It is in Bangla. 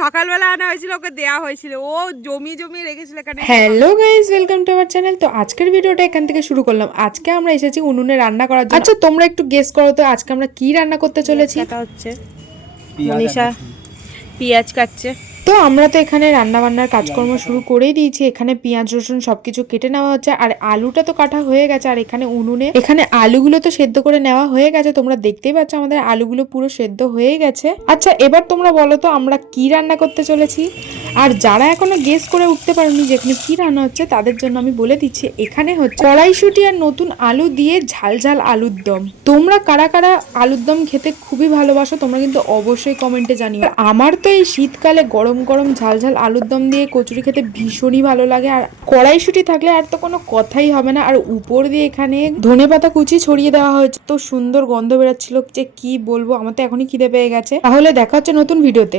সকালবেলা আনা হয়েছিল, ওকে দেয়া হয়েছিল, ও জমি রেখেছিল এখানে। Hello guys, welcome to our channel. তো আজকের ভিডিওটা এখান থেকে শুরু করলাম। আজকে আমরা এসেছি উনুনে রান্না করার জন্য। আচ্ছা তোমরা একটু গেস করো তো আজকে আমরা কি রান্না করতে চলেছি। কাটা হচ্ছে, মনীষা পেঁয়াজ কাটছে। তো আমরা তো এখানে রান্না বান্নার কাজকর্ম শুরু করেই দিয়েছি। এখানে পেঁয়াজ রসুন সবকিছু কেটে নেওয়া হচ্ছে, আর আলুটা তো কাটা হয়ে গেছে। আর এখানে উনুনে এখানে আলুগুলো তো সেদ্ধ করে নেওয়া হয়ে গেছে। তোমরা দেখতেই পাচ্ছ আমাদের আলুগুলো পুরো সেদ্ধ হয়ে গেছে। আচ্ছা এবার তোমরা বলো তো আমরা কি রান্না করতে চলেছি। আর যারা এখনো গেস করে উঠতে পারেনি যেখানে কি রান্না হচ্ছে, তাদের জন্য আমি বলে দিচ্ছি এখানে হচ্ছে কড়াইশুঁটি আর নতুন আলু দিয়ে ঝাল ঝাল আলুর দম। তোমরা কারা কারা আলুর দম খেতে খুবই ভালোবাসো তোমরা কিন্তু অবশ্যই কমেন্টে জানিও। আমার তো এই শীতকালে গরম গরম ঝাল ঝাল আলুর দম দিয়ে কচুরি খেতে ভীষণই ভালো লাগে। আর কড়াইশুঁটি থাকলে আর তো কোনো কথাই হবে না। আর উপর দিয়ে এখানে ধনেপাতা কুচি ছড়িয়ে দেওয়া হয়েছে, তো সুন্দর গন্ধ বেরোচ্ছিল যে কি বলবো। আমার তো এখনই খিদে পেয়ে গেছে। তাহলে দেখা হচ্ছে নতুন ভিডিওতে।